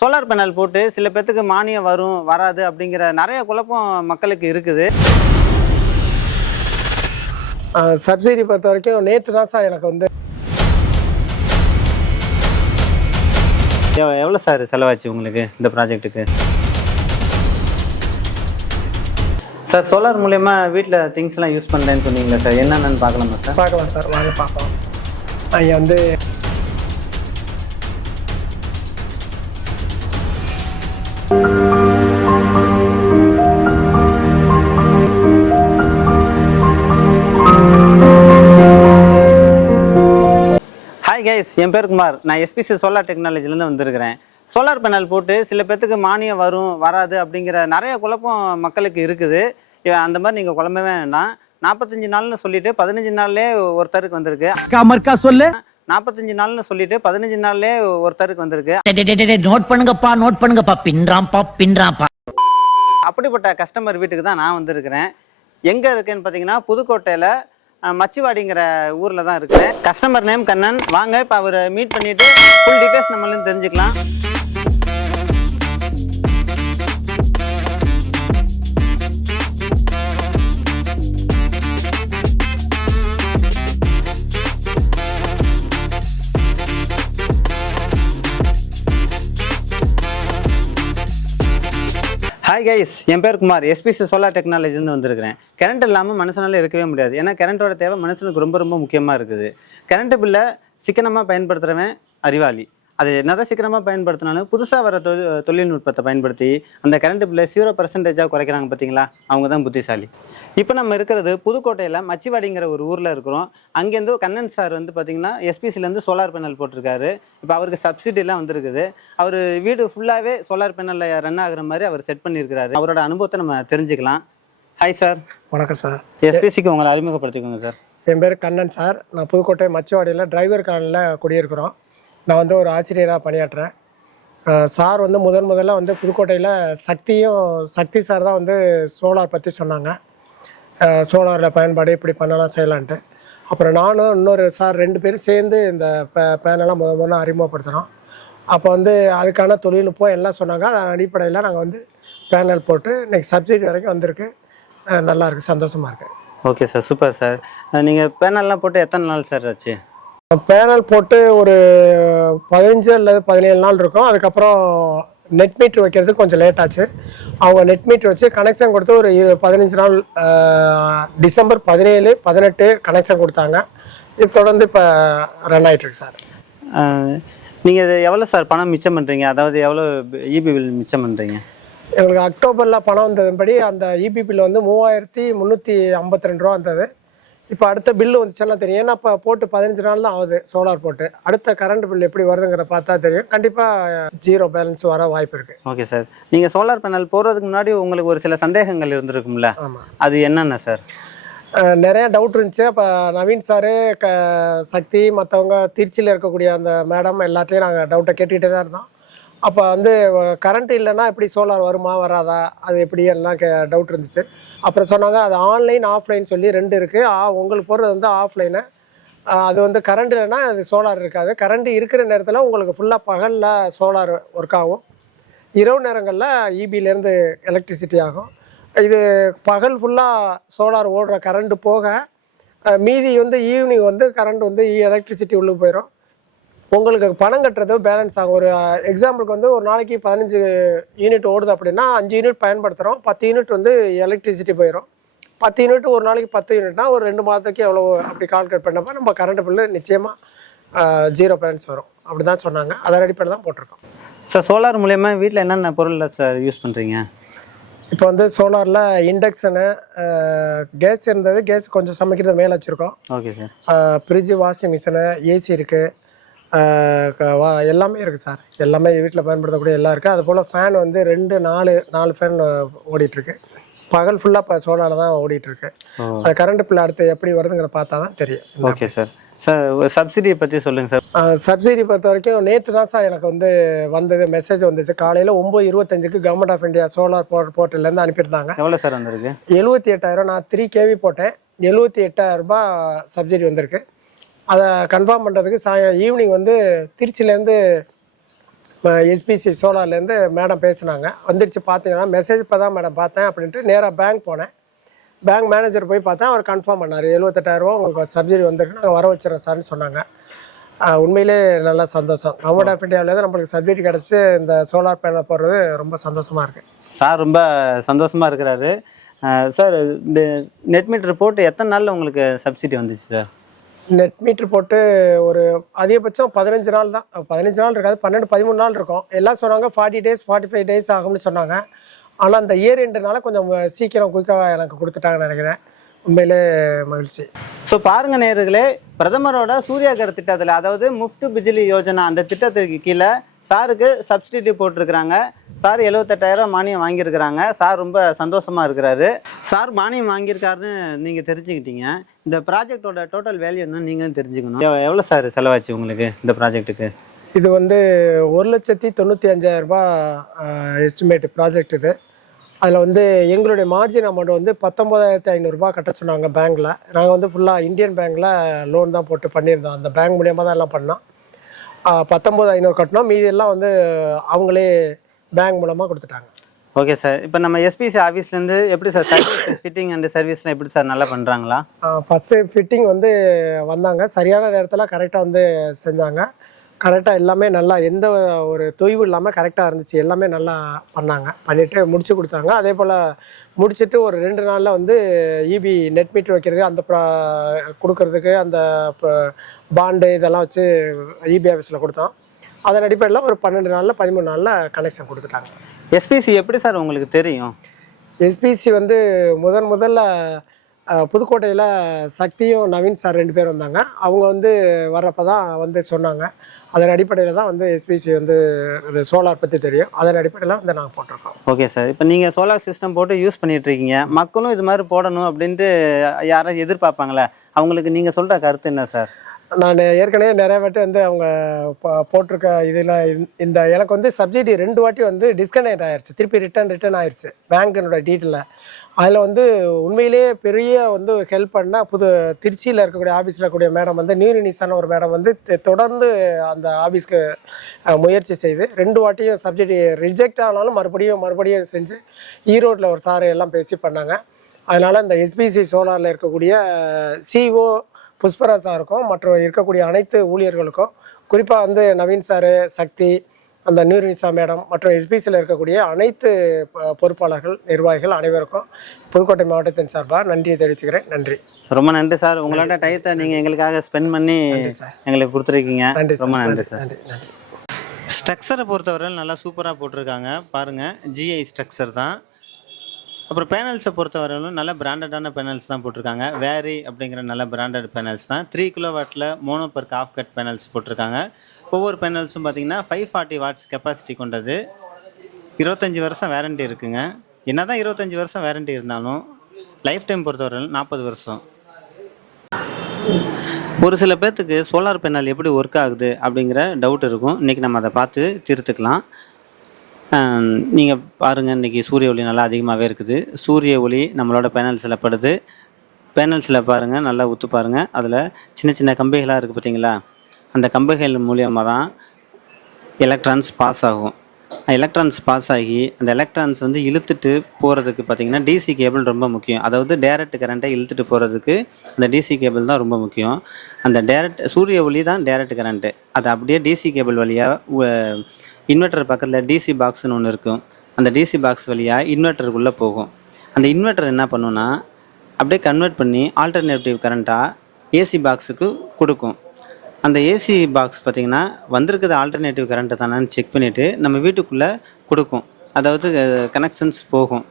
Solar panel போட்டு சில பேர்த்துக்கு மானியம் வரும் வராது அப்படிங்கிற நிறைய குழப்பம் மக்களுக்கு இருக்குது. சப்சிடி பொறுத்த வரைக்கும் நேற்று தான் சார் எனக்கு வந்து எவ்வளோ சார் செலவாச்சு உங்களுக்கு இந்த ப்ராஜெக்ட்டுக்கு? சார் சோலார் மூலயமா வீட்டில் திங்ஸ்லாம் யூஸ் பண்ணுறேன்னு சொன்னீங்களா சார்? என்னென்னு பார்க்கலாமா சார்? பார்க்கலாம் சார், வாங்க பார்க்கலாம். இங்கே வந்து ஹாய் கைஸ், என் பேர் குமார். நான் எஸ்பிசி சோலார் டெக்னாலஜிலேருந்து வந்திருக்கிறேன். சோலார் பேனல் போட்டு சில பேர்த்துக்கு மானியம் வரும் வராது அப்படிங்கிற நிறைய குழப்பம் மக்களுக்கு இருக்குது. அந்த மாதிரி நீங்கள் குழம்பவே வேண்டாம். 45 நாள்னு சொல்லிட்டு 15 நாள்லேயே ஒருத்தருக்கு வந்திருக்கு. 45 நாள்னு சொல்லிட்டு 15 நாள்லேயே ஒருத்தருக்கு வந்திருக்கு. நோட் பண்ணுங்கப்பா பின்றாம்பா. அப்படிப்பட்ட கஸ்டமர் வீட்டுக்கு தான் நான் வந்திருக்கிறேன். எங்கே இருக்கேன்னு பார்த்தீங்கன்னா புதுக்கோட்டையில் மச்சிவாடிங்கிற ஊரில் தான் இருக்கிறேன். Customer name Kannan. வாங்க இப்போ அவரை மீட் பண்ணிவிட்டு ஃபுல் டீட்டெயில்ஸ் நம்மளும் தெரிஞ்சுக்கலாம். ஹாய் கைஸ், என் பேர் குமார். எஸ்பிசி சோலார் டெக்னாலஜிலேருந்து வந்திருக்கிறேன். கரண்ட் இல்லாமல் மனுஷனால இருக்கவே முடியாது. ஏன்னா கரண்ட்டோட தேவை மனுஷனுக்கு ரொம்ப ரொம்ப முக்கியமாக இருக்குது. கரண்ட் பில்லை சிக்கனமாக பயன்படுத்துகிறவன் அறிவாளி. அது என்னதான் சிக்கனமாக பயன்படுத்தினாலும் புதுசாக வர தொழில்நுட்பத்தை பயன்படுத்தி அந்த கரண்ட் பில்லை 0% குறைக்கிறாங்க பார்த்தீங்களா, அவங்க தான் புத்திசாலி. இப்போ நம்ம இருக்கிறது புதுக்கோட்டையில் மச்சிவாடிங்கிற ஒரு ஊரில் இருக்கிறோம். அங்கேருந்து கண்ணன் சார் வந்து பார்த்தீங்கன்னா எஸ்பிசிலேருந்து சோலார் பேனல் போட்டிருக்காரு. இப்போ அவருக்கு சப்சிடிலாம் வந்திருக்குது. அவர் வீடு ஃபுல்லாகவே சோலார் பேனலில் ரன் ஆகுற மாதிரி அவர் செட் பண்ணியிருக்கிறாரு. அவரோட அனுபவத்தை நம்ம தெரிஞ்சுக்கலாம். Hi sir. வணக்கம் சார். எஸ்பிசிக்கு உங்களை அறிமுகப்படுத்திக்கோங்க சார். என் பேர் கண்ணன் சார். நான் புதுக்கோட்டை மச்சிவாடியில் டிரைவர் காலனில் குடியிருக்கிறோம். நான் வந்து ஒரு ஆசிரியராக பணியாற்றுறேன். சார் வந்து முதல்ல வந்து புதுக்கோட்டையில் சக்தி சார் தான் வந்து சோலார் பற்றி சொன்னாங்க. சோலாரில் பயன்பாடு இப்படி பண்ணலாம் செய்யலான்ட்டு. அப்புறம் நானும் இன்னொரு சார் 2 பேரும் சேர்ந்து இந்த பேனெல்லாம் முதல்ல அறிமுகப்படுத்தினோம். அப்போ வந்து அதுக்கான தொழில்நுட்பம் எல்லாம் சொன்னாங்க. அதன் அடிப்படையில் நாங்கள் வந்து பேனல் போட்டு இன்றைக்கி சப்சிடி வரைக்கும் வந்திருக்கு. நல்லாயிருக்கு, சந்தோஷமாக இருக்குது. Okay sir, super sir. நீங்கள் பேனல்லாம் போட்டு எத்தனை நாள் சார் ஆச்சு? பேனல் போட்டு ஒரு 15 அல்லது 17 நாள் இருக்கும். அதுக்கப்புறம் நெட் மீட்ரு வைக்கிறதுக்கு கொஞ்சம் லேட் ஆச்சு. அவங்க நெட் மீட்ரு வச்சு கனெக்ஷன் கொடுத்து ஒரு 15 நாள் டிசம்பர் 17, 18 கனெக்ஷன் கொடுத்தாங்க. இது தொடர்ந்து இப்போ ரன் ஆகிட்டுருக்கு சார். நீங்கள் இது எவ்வளோ சார் பணம் மிச்சம் பண்ணுறீங்க? அதாவது எவ்வளோ இபி பில் மிச்சம் பண்ணுறீங்க? எங்களுக்கு அக்டோபரில் பணம் வந்ததுபடி அந்த இபி பில் வந்து 3352 ரூபா வந்தது. இப்போ அடுத்த பில்லு வந்துச்சுன்னா தெரியும். ஏன்னா இப்போ போட்டு 15 நாள் தான் ஆகுது சோலார் போட்டு. அடுத்த கரண்ட் பில் எப்படி வருதுங்கிற பார்த்தா தெரியும். கண்டிப்பாக 0 பேலன்ஸ் வர வாய்ப்பு இருக்குது. Okay sir. நீங்கள் சோலார் பேனல் போடுறதுக்கு முன்னாடி உங்களுக்கு ஒரு சில சந்தேகங்கள் இருந்திருக்கும்ல? ஆமாம். அது என்னென்ன சார்? நிறைய டவுட் இருந்துச்சு. அப்போ நவீன் சாரு சக்தி மற்றவங்க திருச்சியில் இருக்கக்கூடிய அந்த மேடம் எல்லாத்தையும் நாங்கள் டவுட்டை கேட்டுக்கிட்டே தான் இருந்தோம். அப்போ வந்து கரண்ட் இல்லைன்னா எப்படி சோலார் வருமா வராதா அது எப்படி எல்லாம் டவுட் இருந்துச்சு. அப்புறம் சொன்னாங்க அது ஆன்லைன் ஆஃப்லைன் சொல்லி 2 இருக்குது. உங்களுக்கு போடுறது வந்து ஆஃப்லைனு. அது வந்து கரண்ட் இல்லைன்னா அது சோலார் இருக்காது. கரண்ட் இருக்கிற நேரத்தில் உங்களுக்கு ஃபுல்லாக பகலில் சோலார் ஒர்க் ஆகும். இரவு நேரங்களில் இபியிலேருந்து எலக்ட்ரிசிட்டி ஆகும். இது பகல் ஃபுல்லாக சோலார் ஓடுற கரண்ட்டு போக மீதி வந்து ஈவினிங் வந்து கரண்ட் வந்து எலக்ட்ரிசிட்டி உள்ளே போயிடும். உங்களுக்கு பணம் கட்டுறது பேலன்ஸ் ஆகும். ஒரு எக்ஸாம்பிளுக்கு வந்து ஒரு நாளைக்கு 15 யூனிட் ஓடுது அப்படின்னா 5 யூனிட் பயன்படுத்துகிறோம். 10 யூனிட் வந்து எலக்ட்ரிசிட்டி போயிடும். 10 யூனிட் ஒரு நாளைக்கு 10 யூனிட்னா ஒரு 2 மாதத்துக்கு எவ்வளோ அப்படி கால்குலேட் பண்ணப்போ நம்ம கரண்ட் பில்லு நிச்சயமாக 0 பேலன்ஸ் வரும். அப்படி தான் சொன்னாங்க. அதன் அடிப்படையில் தான் போட்டிருக்கோம் சார். சோலார் மூலயமா வீட்டில் என்னென்ன பொருள் சார் யூஸ் பண்ணுறீங்க? இப்போ வந்து சோலாரில் இண்டக்ஷனு, கேஸ் இருந்தது. கேஸ் கொஞ்சம் சமைக்கிறது மேலே வச்சுருக்கோம். Okay sir. Fridge, washing machine, AC இருக்குது. எல்லாமே இருக்குது சார். எல்லாமே வீட்டில் பயன்படுத்தக்கூடிய எல்லாம் இருக்குது. அதுபோல் ஃபேன் வந்து 4 ஃபேன் ஓடிட்டுருக்கு. பகல் ஃபுல்லாக இப்போ சோலாரில் தான் ஓடிட்டுருக்கு. அது கரண்ட் பில் அடுத்து எப்படி வருதுங்கிற பார்த்தா தான் தெரியும். Okay sir. சார் சப்சிடியை பற்றி சொல்லுங்கள் சார். சப்சிடி பொறுத்த வரைக்கும் நேற்று தான் சார் எனக்கு வந்து வந்தது, மெசேஜ் வந்துச்சு. காலையில் 9:25க்கு கவர்மெண்ட் ஆஃப் இந்தியா சோலார் போர்ட்டல்லேருந்து அனுப்பியிருந்தாங்க. எவ்வளோ சார் வந்திருக்கு? 78,000. நான் 3 kV போட்டேன். 78,000 ரூபாய் சப்சிடி வந்திருக்கு. அதை கன்ஃபார்ம் பண்ணுறதுக்கு ஈவினிங் வந்து திருச்சியிலேருந்து எஸ்பிசி சோலார்லேருந்து மேடம் பேசுனாங்க. வந்துருச்சு பார்த்தீங்கன்னா மெசேஜ் இப்போ தான் மேடம் பார்த்தேன் அப்படின்ட்டு நேராக பேங்க் போனேன். பேங்க் மேனேஜர் போய் பார்த்தேன். அவர் கன்ஃபார்ம் பண்ணார், 78,000 உங்களுக்கு சப்சிடி வந்திருக்கு, நாங்கள் வர வச்சிடறோம் சார்னு சொன்னாங்க. உண்மையிலே நல்லா சந்தோஷம். கவர்மெண்ட் ஆஃப் இந்தியாவிலேருந்து நம்மளுக்கு சப்சிடி கிடச்சி இந்த சோலார் பேனல் போடுறது ரொம்ப சந்தோஷமாக இருக்குது. சார் ரொம்ப சந்தோஷமாக இருக்கிறாரு. சார் இந்த நெட் மீட்டர் போட்டு எத்தனை நாளில் உங்களுக்கு சப்சிடி வந்துச்சு சார்? நெட் மீட்டர் போட்டு ஒரு அதிகபட்சம் 15 நாள் தான். 15 நாள் இருக்காது, 12-13 நாள் இருக்கும். எல்லாம் சொன்னாங்க 40 டேஸ் 45 டேஸ் ஆகும்னு சொன்னாங்க. ஆனால் அந்த இயர் எண்டுனால கொஞ்சம் சீக்கிரம் குயிக்காக எனக்கு கொடுத்துட்டாங்கன்னு நினைக்கிறேன். உண்மையிலே மகிழ்ச்சி. ஸோ பாருங்க நேயர்களே, பிரதமரோட சூர்யாகர் திட்டத்தில், அதாவது முஃப்ட் பிஜிலி யோஜனா அந்த திட்டத்துக்கு கீழே சாருக்கு சப்சிடி போட்டிருக்கிறாங்க. சார் 78,000 மானியம் வாங்கியிருக்கிறாங்க. சார் ரொம்ப சந்தோஷமா இருக்கிறாரு. சார் மானியம் வாங்கியிருக்காருன்னு நீங்கள் தெரிஞ்சுக்கிட்டீங்க. இந்த ப்ராஜெக்டோட டோட்டல் வேல்யூ என்ன நீங்களும் தெரிஞ்சுக்கணும். எவ்வளோ சார் செலவாச்சு உங்களுக்கு இந்த ப்ராஜெக்ட்டுக்கு? இது வந்து 1,95,000 எஸ்டிமேட் ப்ராஜெக்ட் இது. அதில் வந்து எங்களுடைய மார்ஜின் அமௌண்ட் வந்து 19,500 கட்ட சொன்னாங்க பேங்க்கில். நாங்கள் வந்து ஃபுல்லாக இந்தியன் பேங்க்கில் லோன் தான் போட்டு பண்ணியிருந்தோம். அந்த பேங்க் மூலியமாக தான் எல்லாம் பண்ணோம். 19,500 கட்டினோம். மீதி எல்லாம் வந்து அவங்களே பேங்க் மூலமாக கொடுத்துட்டாங்க. Okay sir. இப்போ நம்ம எஸ்பிசி ஆஃபீஸ்லேருந்து எப்படி சார் சர்வீஸ் ஃபிட்டிங் அண்ட் சர்வீஸ்லாம் எப்படி சார் நல்லா பண்ணுறாங்களா? ஃபஸ்ட்டு ஃபிட்டிங் வந்து வந்தாங்க, சரியான நேரத்தில் கரெக்டாக வந்து செஞ்சாங்க. கரெக்டாக எல்லாமே நல்லா எந்த ஒரு தொய்வு இல்லாமல் கரெக்டாக இருந்துச்சு. எல்லாமே நல்லா பண்ணாங்க, பண்ணிவிட்டு முடிச்சு கொடுத்தாங்க. அதே போல் முடிச்சுட்டு ஒரு 2 நாளில் வந்து இபி நெட் மீட்டர் வைக்கிறது, அந்த கொடுக்கறதுக்கு அந்த பாண்டு இதெல்லாம் வச்சு இபி ஆஃபீஸில் கொடுத்தோம். அதன் அடிப்படையில் ஒரு 12 நாளில் 13 நாளில் கனெக்ஷன் கொடுத்துட்டாங்க. எஸ்பிசி எப்படி சார் உங்களுக்கு தெரியும்? எஸ்பிசி வந்து முதல்ல புதுக்கோட்டையில் சக்தியும் நவீன் சார் 2 பேர் வந்தாங்க. அவங்க வந்து வர்றப்போ தான் வந்து சொன்னாங்க. அதன் அடிப்படையில் தான் வந்து எஸ்பிசி வந்து இது சோலார் பற்றி தெரியும். அதன் அடிப்படையில் வந்து நாங்கள் போட்டிருக்கோம். Okay sir. இப்போ நீங்கள் சோலார் சிஸ்டம் போட்டு யூஸ் பண்ணிட்டு இருக்கீங்க. மக்களும் இது மாதிரி போடணும் அப்படின்ட்டு யாரும் எதிர்பார்ப்பாங்களே, அவங்களுக்கு நீங்கள் சொல்கிற கருத்து என்ன சார்? நான் ஏற்கனவே நிறைய வாட்டி வந்து அவங்க போட்டிருக்க இதில் இந்த எனக்கு வந்து சப்சிடி 2 வாட்டி வந்து டிஸ்கனெக்ட் ஆயிடுச்சு. திருப்பி ரிட்டர்ன் ஆயிடுச்சு பேங்க்கினோட டீட்டெயிலில். அதில் வந்து உண்மையிலேயே பெரிய வந்து ஹெல்ப் பண்ணால் திருச்சியில் இருக்கக்கூடிய ஆஃபீஸில் இருக்கக்கூடிய மேடம் வந்து நியூரினிஸான ஒரு மேடம் வந்து தொடர்ந்து அந்த ஆஃபீஸ்க்கு முயற்சி செய்து 2 வாட்டியும் சப்சிடி ரிஜெக்ட் ஆனாலும் மறுபடியும் செஞ்சு ஈரோட்டில் ஒரு சார் எல்லாம் பேசி பண்ணாங்க. அதனால் இந்த எஸ்பிசி சோலாரில் இருக்கக்கூடிய சிஓ புஷ்பராஜ் சாருக்கும் மற்றும் இருக்கக்கூடிய அனைத்து ஊழியர்களுக்கும், குறிப்பாக வந்து நவீன் சாரு, சக்தி, அந்த நியூரினிசா மேடம் மற்றும் எஸ்பிசியில் இருக்கக்கூடிய அனைத்து பொறுப்பாளர்கள், நிர்வாகிகள் அனைவருக்கும் புதுக்கோட்டை மாவட்டத்தின் சார்பாக நன்றியை தெரிவிச்சுக்கிறேன். நன்றி. ரொம்ப நன்றி சார். உங்களோட டயத்தை நீங்கள் எங்களுக்காக ஸ்பெண்ட் பண்ணி எங்களுக்கு கொடுத்துருக்கீங்க. நன்றி. ரொம்ப நன்றி சார். நன்றி. ஸ்ட்ரக்சரை பொறுத்தவரை நல்லா சூப்பராக போட்டிருக்காங்க. பாருங்கள், ஜிஐ ஸ்ட்ரக்சர் தான். அப்புறம் பேனல்ஸை பொறுத்தவரையிலும் நல்ல பிராண்டடான பேனல்ஸ் தான் போட்டிருக்காங்க. வேரி அப்படிங்கிற நல்ல பிராண்டட் பேனல்ஸ் தான். 3 கிலோவாட்டில் mono perc half cut panels போட்டிருக்காங்க. ஒவ்வொரு பேனல்ஸும் பார்த்தீங்கன்னா 540 வாட்ஸ் கெப்பாசிட்டி கொண்டது. 25 வருஷம் வேரண்டி இருக்குங்க. என்ன தான் 25 வருஷம் வேரண்டி இருந்தாலும் லைஃப் டைம் பொறுத்தவரையிலும் 40 வருஷம். ஒரு சில பேர்த்துக்கு சோலார் பேனல் எப்படி ஒர்க் ஆகுது அப்படிங்கிற டவுட் இருக்கும். இன்றைக்கி நம்ம அதை பார்த்து தீர்த்துக்கலாம். நீங்கள் பாருங்கள், இன்றைக்கி சூரிய ஒளி நல்லா அதிகமாகவே இருக்குது. சூரிய ஒளி நம்மளோட பேனல்ஸில் படுது. பேனல்ஸில் பாருங்கள், நல்லா உத்து பாருங்கள். அதில் சின்ன சின்ன கம்பிகளாக இருக்குது பார்த்தீங்களா? அந்த கம்பிகள் மூலியமாக தான் எலக்ட்ரான்ஸ் பாஸ் ஆகும். எலக்ட்ரான்ஸ் பாஸ் ஆகி அந்த எலக்ட்ரான்ஸ் வந்து இழுத்துட்டு போகிறதுக்கு பார்த்திங்கன்னா டிசி கேபிள் ரொம்ப முக்கியம். அதாவது டேரக்ட் கரண்ட்டை இழுத்துட்டு போகிறதுக்கு அந்த டிசி கேபிள் தான் ரொம்ப முக்கியம். அந்த சூரிய ஒளி தான் டேரக்ட் கரண்ட்டு. அதை அப்படியே டிசி கேபிள் வழியாக இன்வெர்ட்டர் பக்கத்தில் டிசி பாக்ஸ்னு ஒன்று இருக்கும். அந்த டிசி பாக்ஸ் வழியாக இன்வெர்ட்டருக்குள்ளே போகும். அந்த இன்வெர்ட்டர் என்ன பண்ணுன்னா அப்படியே கன்வெர்ட் பண்ணி ஆல்டர்னேட்டிவ் கரண்ட்டாக ஏசி பாக்ஸுக்கு கொடுக்கும். அந்த ஏசி பாக்ஸ் பார்த்திங்கன்னா வந்திருக்குது ஆல்டர்னேட்டிவ் கரண்ட்டு தானான்னு செக் பண்ணிவிட்டு நம்ம வீட்டுக்குள்ளே கொடுக்கும். அதாவது கனெக்ஷன்ஸ் போகும்.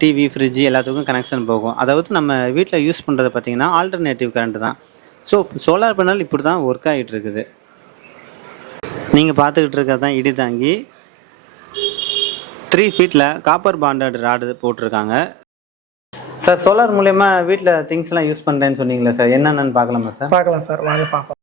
டிவி, ஃப்ரிட்ஜு எல்லாத்துக்கும் கனெக்ஷன் போகும். அதாவது நம்ம வீட்டில் யூஸ் பண்ணுறது பார்த்திங்கன்னா ஆல்டர்னேட்டிவ் கரண்ட்டு தான். ஸோ சோலார் பேனல் இப்படி தான் ஒர்க் ஆகிட்டு இருக்குது. நீங்கள் பார்த்துக்கிட்டு இருக்கிறது தான் இடி தாங்கி 3 ஃபீட்டில் காப்பர் பாண்டட் ராடு போட்டிருக்காங்க. சார், சோலார் மூலயமா வீட்டில் திங்ஸ்லாம் யூஸ் பண்ணுறேன்னு சொன்னீங்களா சார்? என்னென்னு பார்க்கலாமா சார்? பார்க்கலாம் சார், வாங்க பார்க்கலாம்.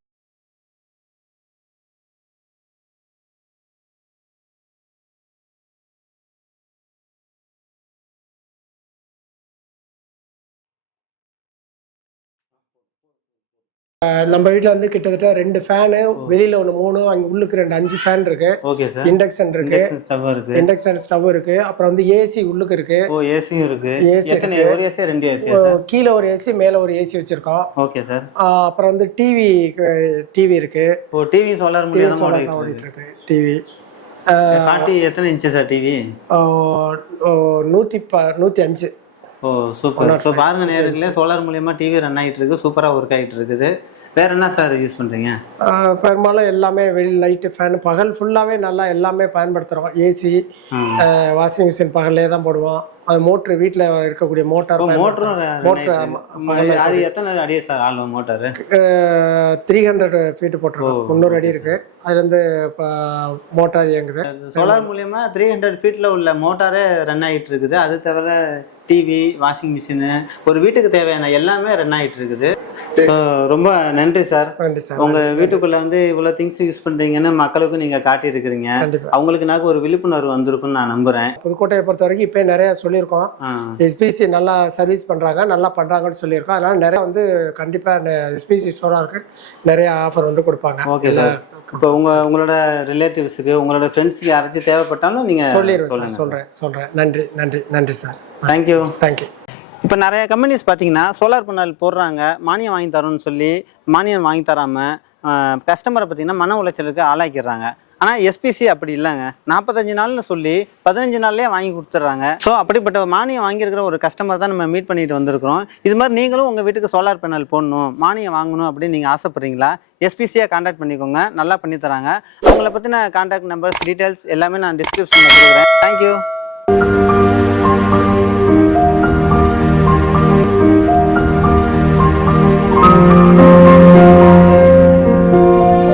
நம்ம வீட்டில் வந்து கிட்டத்தட்ட 2 ஃபேனு, வெளியில் ஒன்று 3, அங்கே உள்ளுக்கு 2 5 ஃபேன் இருக்கு. Okay sir. இண்டக்ஷன் இருக்கு, ஸ்டவ் இருக்கு, இண்டக்ஷன் ஸ்டவ் இருக்கு. அப்புறம் வந்து ஏசி உள்ளுக்கு இருக்கு. ஏசியும் இருக்கு. ஏசி ஒரு ஏசி 2 ஏசி, கீழே ஒரு ஏசி மேலே ஒரு ஏசி வச்சிருக்கோம். Okay sir. அப்புறம் வந்து டிவி இருக்கு. டிவி சோலார் மூலியமா ஓடிட்டு இருக்கு டிவி. 40 எத்தனை inch sir TV? 105. Super. So பாருங்க நேரங்களே, சோலார் மூலியமா டிவி ரன் ஆகிட்டு இருக்கு, சூப்பராக ஒர்க் ஆகிட்டு இருக்குது. வேற என்ன சார் யூஸ் பண்றீங்க? பெரும்பாலும் எல்லாமே வெளி லைட்டு ஃபேன் பகல் ஃபுல்லாவே நல்லா எல்லாமே பயன்படுத்துறோம். ஏசி, வாஷிங் மிஷின் பகல்லே தான் போடுவோம். அது மோட்ரு வீட்டில் இருக்கக்கூடிய மோட்டார். அது எத்தனை அடி சார் ஆளும் மோட்டார்? 300 ஃபீட் போட்டுருக்கோம். 300 அடி இருக்கு. அதுல இருந்து மோட்டார் இயங்குது. சோலார் மூலியமா 300 ஃபீட்ல உள்ள மோட்டாரே ரன் ஆகிட்டு இருக்குது. அது தவிர டிவி, வாஷிங் மிஷினு, ஒரு வீட்டுக்கு தேவையான எல்லாமே ரன் ஆகிட்டு இருக்குது. ஸோ ரொம்ப நன்றி சார். நன்றி சார். உங்க வீட்டுக்குள்ள வந்து இவ்வளவு திங்ஸ் யூஸ் பண்றீங்கன்னு மக்களுக்கு நீங்க காட்டி இருக்கிறீங்க. அவங்களுக்கு ஒரு விழிப்புணர்வு வந்திருக்குன்னு நான் நம்புறேன். புதுக்கோட்டையை பொறுத்த வரைக்கும் இப்போ நிறைய சொல்லியிருக்கோம். எஸ்பிசி நல்லா சர்வீஸ் பண்றாங்க, நல்லா பண்றாங்கன்னு சொல்லியிருக்கோம். அதனால நிறைய வந்து கண்டிப்பா எஸ்பிசி சோலாருக்கு நிறைய ஆஃபர் வந்து கொடுப்பாங்க. Okay sir. இப்போ உங்களோட ரிலேட்டிவ்ஸுக்கு, உங்களோட ஃப்ரெண்ட்ஸுக்கு யாராச்சும் தேவைப்பட்டாலும் நீங்க சொல்றேன். நன்றி சார். தேங்க்யூ. தேங்க்யூ. இப்போ நிறைய கம்பெனிஸ் பார்த்தீங்கன்னா சோலார் பேனல் போடுறாங்க, மானியம் வாங்கி தரோன்னு சொல்லி மானியம் வாங்கி தராமல் கஸ்டமரை பார்த்தீங்கன்னா மன உளைச்சலுக்கு ஆளாக்கிடுறாங்க. ஆனால் எஸ்பிசி அப்படி இல்லைங்க. 45 நாள்னு சொல்லி 15 நாள்லேயே வாங்கி கொடுத்துட்றாங்க. ஸோ அப்படிப்பட்ட மானியம் வாங்கியிருக்கிற ஒரு கஸ்டமர் தான் நம்ம மீட் பண்ணிட்டு வந்திருக்கிறோம். இது மாதிரி நீங்களும் உங்கள் வீட்டுக்கு சோலார் பேனல் போடணும், மானியம் வாங்கணும் அப்படின்னு நீங்கள் ஆசைப்படுறீங்களா? எஸ்பிசியை கான்டாக்ட் பண்ணிக்கோங்க, நல்லா பண்ணி தராங்க. அவங்கள பற்றின கான்டாக்ட் நம்பர்ஸ், டீட்டெயில்ஸ் எல்லாமே நான் டிஸ்கிரிப்ஷனில் கொடுக்குறேன். தேங்க்யூ.